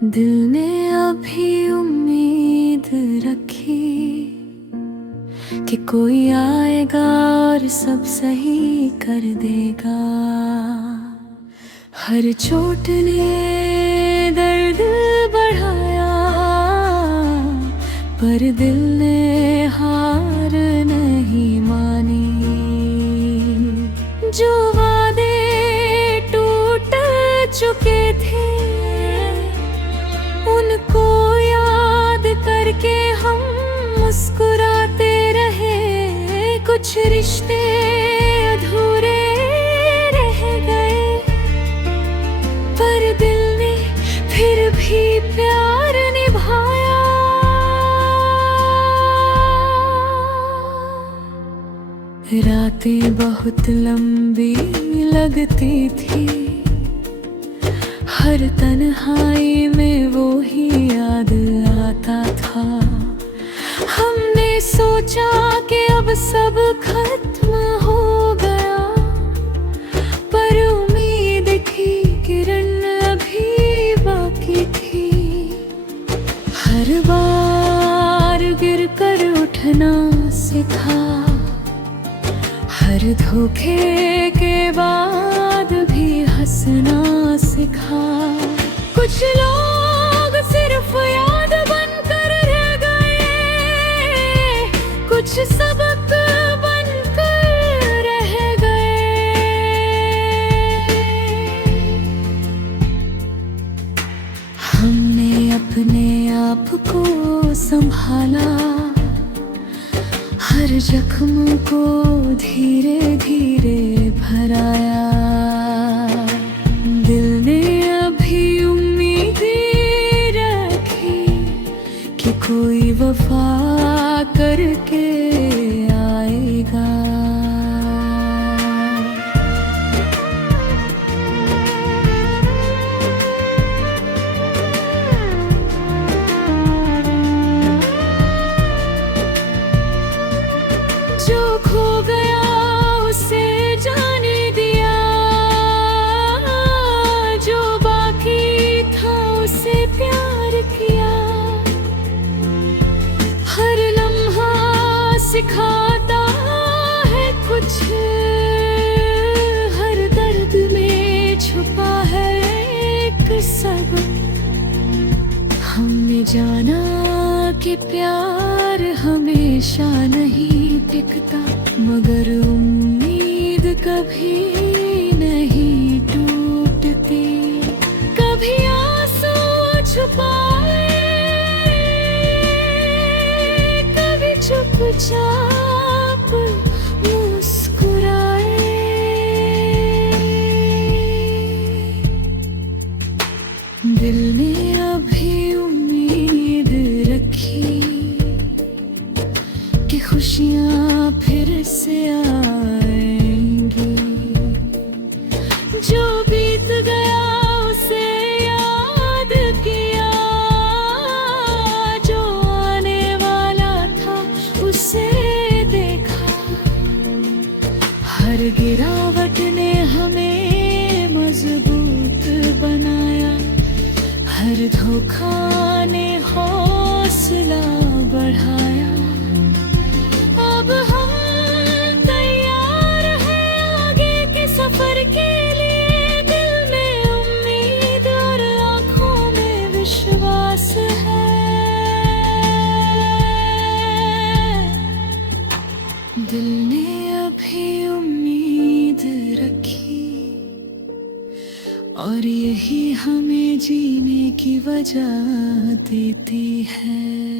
दिल ने अभी उम्मीद रखी कि कोई आएगा और सब सही कर देगा। हर चोट ने दर्द बढ़ाया, पर दिल ने हार नहीं मानी। जो वादे टूट चुके थे उनको याद करके हम मुस्कुराते रहे। कुछ रिश्ते अधूरे रह गए, पर दिल ने फिर भी प्यार निभाया। रातें बहुत लंबी लगती थी, हर तन्हाई में वो ही याद आता था। हमने सोचा कि अब सब खत्म हो गया, पर उम्मीद की किरण अभी बाकी थी। हर बार गिरकर उठना सीखा, हर धोखे के बाद भी हंसना सीखा। कुछ लोग सिर्फ याद बनकर रह गए, कुछ सबक बनकर रह गए। हमने अपने आप को संभाला, हर जख्म को धीरे धीरे भराया। दिल ने अभी उम्मीद रखी कि कोई वफा करके आएगा। जो खो गया उसे जाने दिया, जो बाकी था उसे प्यार किया। हर लम्हा सिखाता है कुछ, हर दर्द में छुपा है एक सबक। हमने जाना कि प्यार हमेशा नहीं टिकता, मगर उम्मीद कभी नहीं टूटती। कभी आंसू छुपाए, कभी चुपचाप मुस्कुराए। दिल ने अभी उम्मीद रखी कि खुशियाँ फिर से आएंगी। जो बीत गया उसे याद किया, जो आने वाला था उसे देखा। हर गिरावट ने हमें मजबूत बनाया, हर धोखा ने हौसला बढ़ाया। अब हम तैयार हैं आगे के सफर के लिए। दिल में उम्मीद और आँखों में विश्वास है। दिल ने अभी उम्मीद रखी, और यही हमें जीने की वजह देती है।